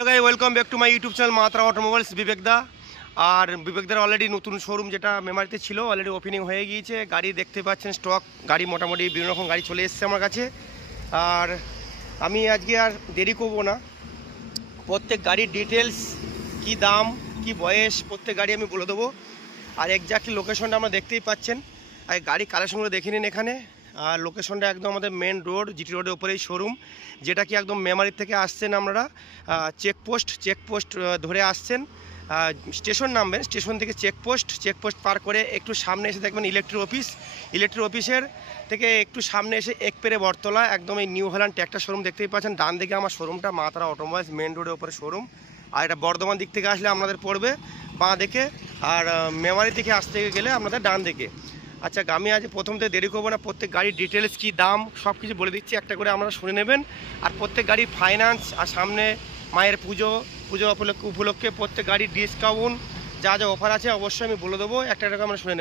Welcome back to my YouTube channel মাত্রা automobiles বিবেকদা। আর বিবেকদার already নতুন showroom যেটা মেমারিতে ছিল অলরেডি ওপেনিং হয়ে গিয়েছে। গাড়ি দেখতে পাচ্ছেন, স্টক গাড়ি মোটামুটি বিভিন্ন রকম গাড়ি চলে এসেছে আমার কাছে। আর আমি আজকে আর দেরি করব না, প্রত্যেক গাড়ির ডিটেলস, কি দাম, কি বয়স, প্রত্যেক গাড়ি আমি বলে দেবো। আর এক্স্যাক্টলি লোকেশনটা আমরা দেখতেই পাচ্ছেন। আর গাড়ি কালেকশনগুলো দেখে নিন এখানে। আর লোকেশনটা একদম আমাদের মেন রোড, জিটি রোডের উপরেই শোরুম, যেটা কি একদম মেমারি থেকে আসছেন আপনারা চেকপোস্ট ধরে আসছেন, স্টেশন নামবেন, স্টেশন থেকে চেকপোস্ট পার করে একটু সামনে এসে দেখবেন ইলেকট্রিক অফিসের থেকে একটু সামনে এসে এক পেরে বটতলা একদম এই নিউ হল্যান্ড ট্র্যাক্টর শোরুম দেখতেই পাচ্ছেন। ডান দিকে আমার শোরুমটা মা তারা অটোমোবাইলস মেন রোডের উপরে শোরুম। আর এটা বর্ধমান দিক থেকে আসলে আপনাদের পড়বে বাঁ দিকে, আর মেমারি থেকে আসতে গেলে আপনাদের ডান দিকে। আচ্ছা, আমি আজ প্রথম থেকে দেরি করবো না, প্রত্যেক গাড়ির ডিটেলস কী দাম সব কিছু বলে দিচ্ছি, একটা করে আপনারা শুনে নেবেন। আর প্রত্যেক গাড়ির ফাইন্যান্স, আর সামনে মায়ের পুজো উপলক্ষে প্রত্যেক গাড়ির ডিসকাউন্ট যা যা অফার আছে অবশ্যই আমি বলে দেবো, একটা করে আমরা শুনে নেবেন।